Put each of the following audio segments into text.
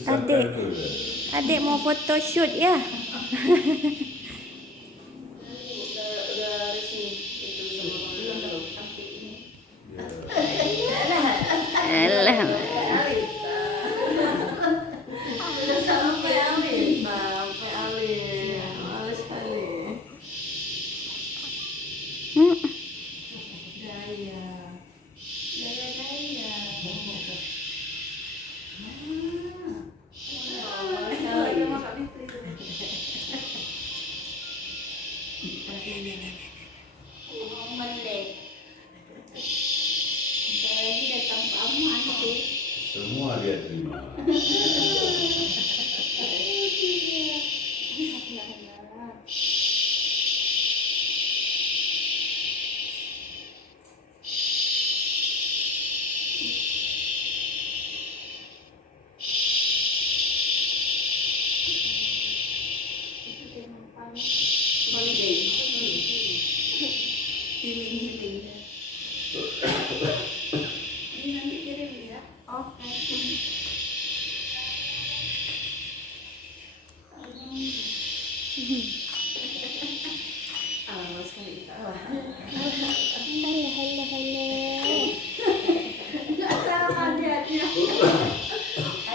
Adik, adik mau photoshoot ya? Alah. Semua dia terima.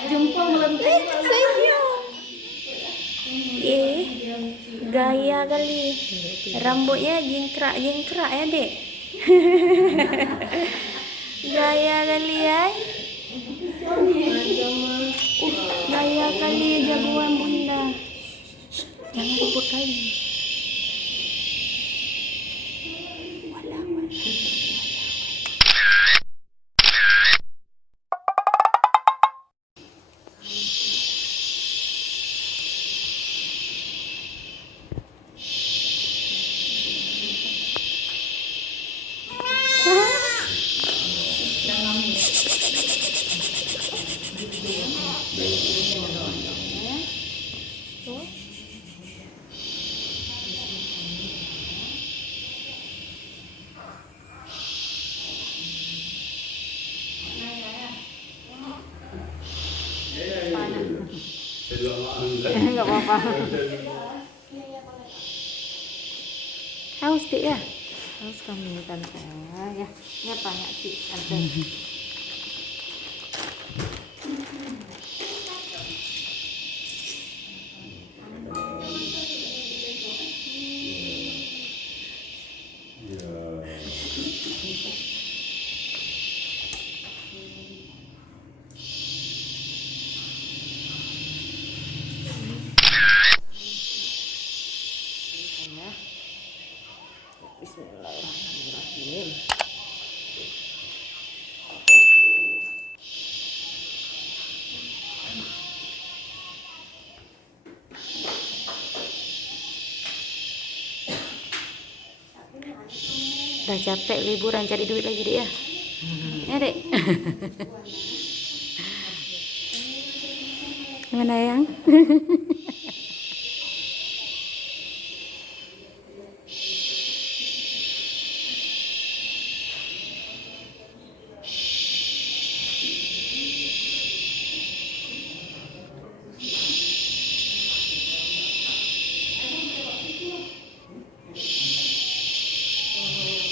Jumpa melenting senyum. Gaya kali. Rambutnya jingkrak ya, Dek. Gaya kali ya. Gaya kali jagoan Bunda. Jangan ribut kali. Enggak apa-apa. Haus Dik ya? Haus kami tante ya. Ini banyak sih tante. Bismillahirrahmanirrahim. Udah capek liburan cari duit lagi Dek ya? Ya Dek? Mana yang?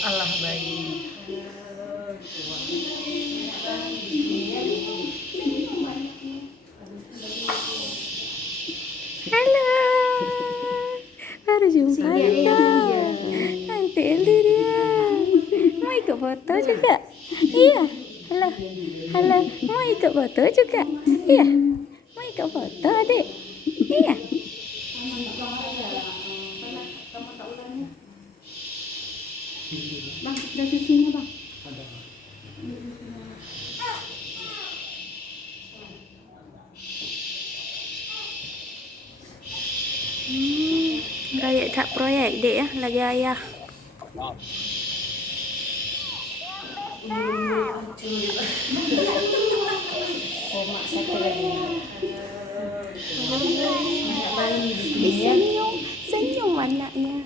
Allah baik. Halo, baru jumpa ya. Nanti Eli dia mau ikut foto juga. Iya, halo, halo, mau ikut foto juga. Iya, mau ikut foto adik. Iya. Bang, dari sini bang. Kayak tak proyek Dek ya, lagi ayah. Senyum, senyum anaknya.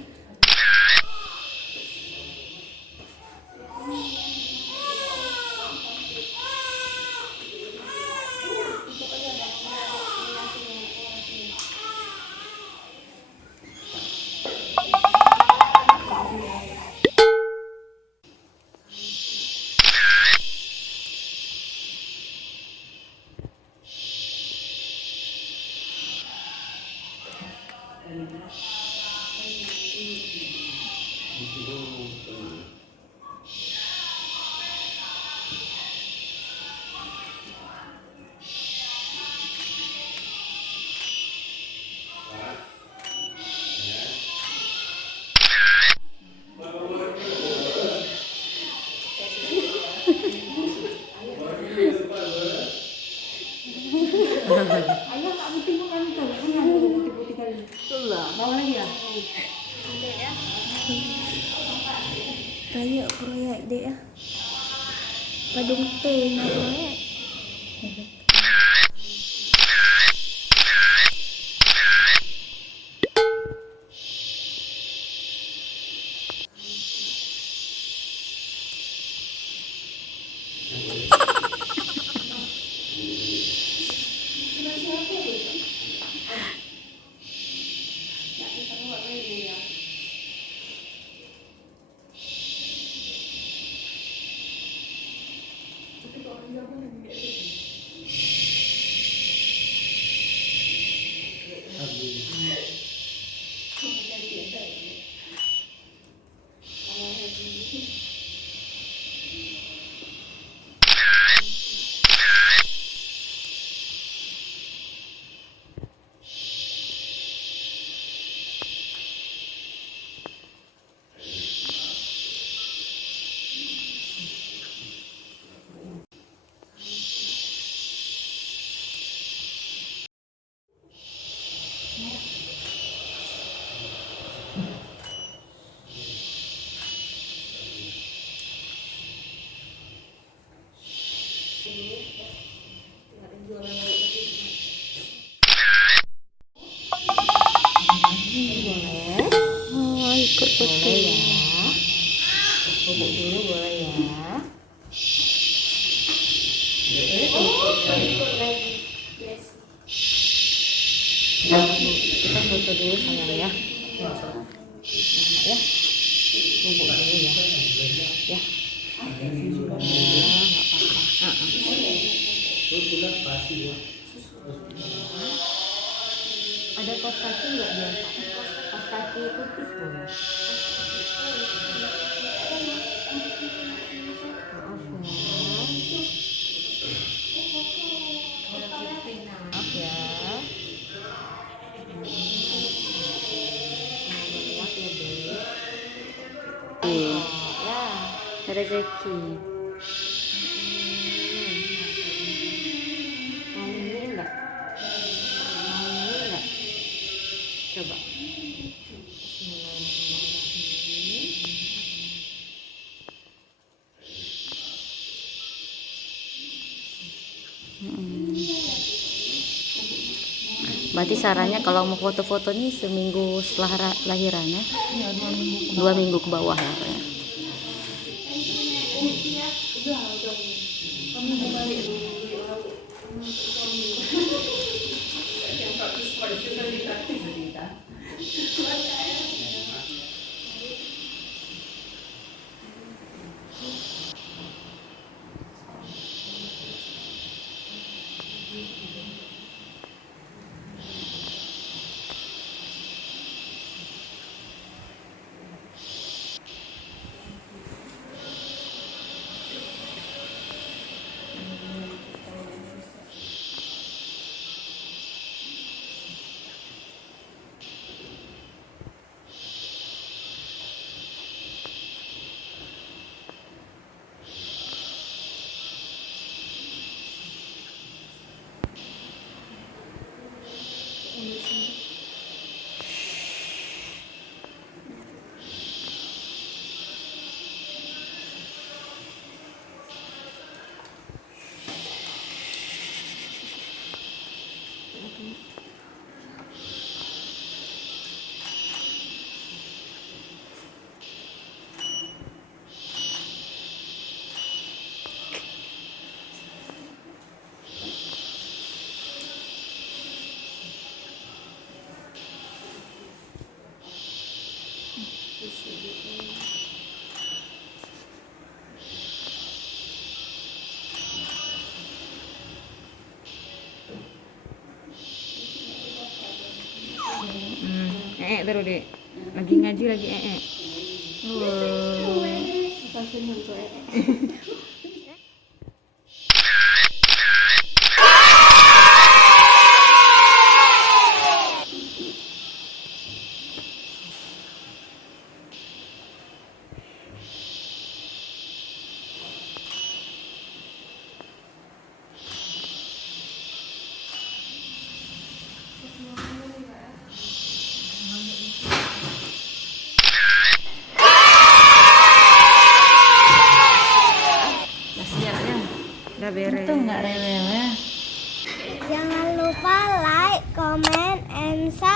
Ayah nggak putih kan tuh, kan ada putih-putih kali. Bawa lagi ya? Raya proyek dek ya. Padung teh na proyek. Oh, ikut Boleh betul. ya. Bubuk dulu boleh ya. Kita foto dulu sayang ya. Nah, ya. Bubuk dulu ya. Ya. Nggak apa-apa. Ada kaos kaki nggak dia Pak? Kaos kaki putih boleh. Maaf ya. Semoga kuat ya Dek. Ya. Rezeki. Mau ini enggak? Mau ini enggak? Coba. Berarti sarannya kalau mau foto-foto nih seminggu setelah lahiran ya. Iya, 2 minggu. 2 minggu ke bawah ya Pak ya. Terus Dek. Lagi ngaji lagi Ya, ya. Udah beres. Itu nggak rewel ya. Jangan lupa like, comment, and subscribe.